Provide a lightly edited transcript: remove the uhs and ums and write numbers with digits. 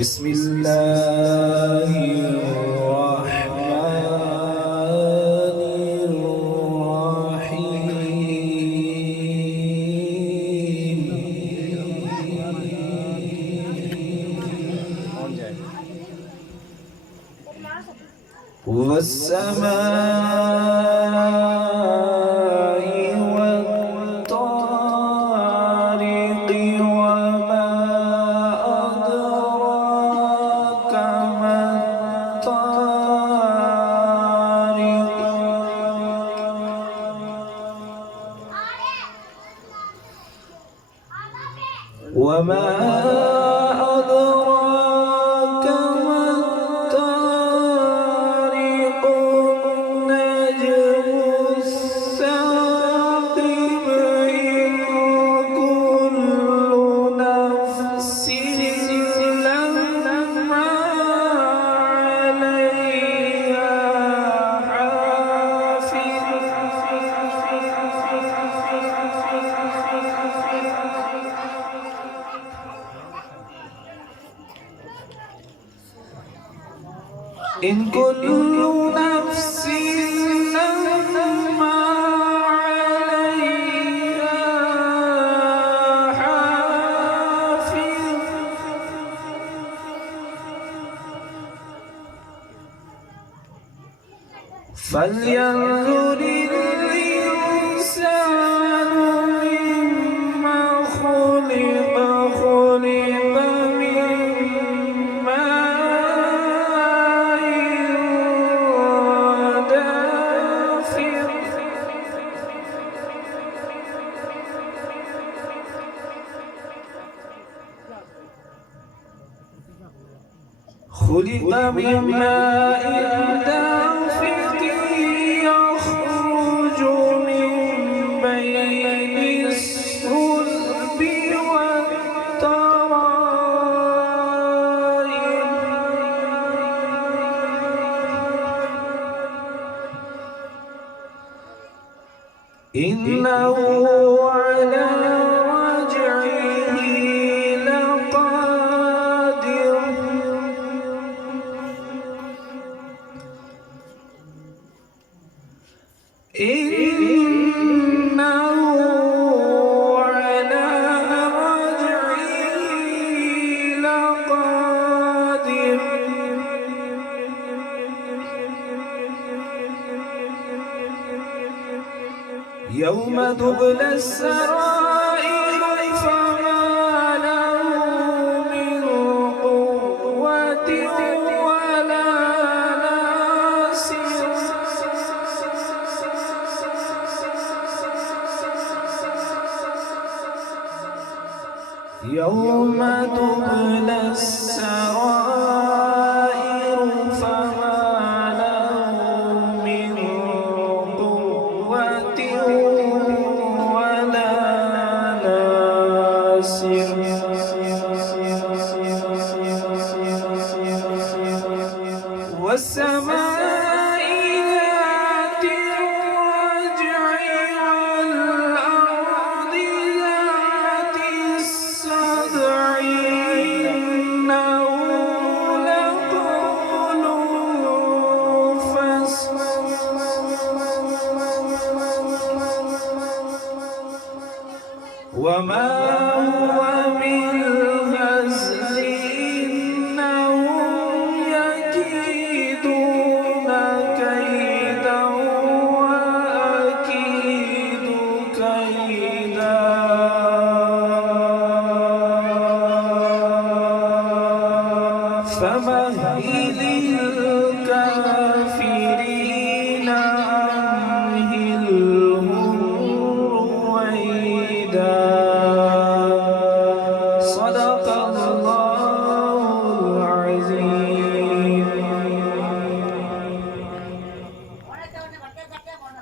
بسم الله الرحمن الرحيم والسماء والطارق وما أدراك ما الطارق وما أدراك ما الطارق النجم الثاقب إن كل نفس لما عليها حافظ إن كل نفس لما عليها حافظ فلينظر الإنسان مما خلق من ماء دافق خلق من ماء دافق يخرج من بين الصلب والترائب إنه على رجعه لقادر إنه على رجعه لقادر يوم تبلى السرائر فما له من قوة ولا ناصر يوم تبلى السرائر فما له من قوة ولا ناصر والسماء ذات الرجع والأرض ذات الصدع إنه لقول فصل وما هو بالهزل إنهم يكيدون كيدا وأكيد كيدا فمهل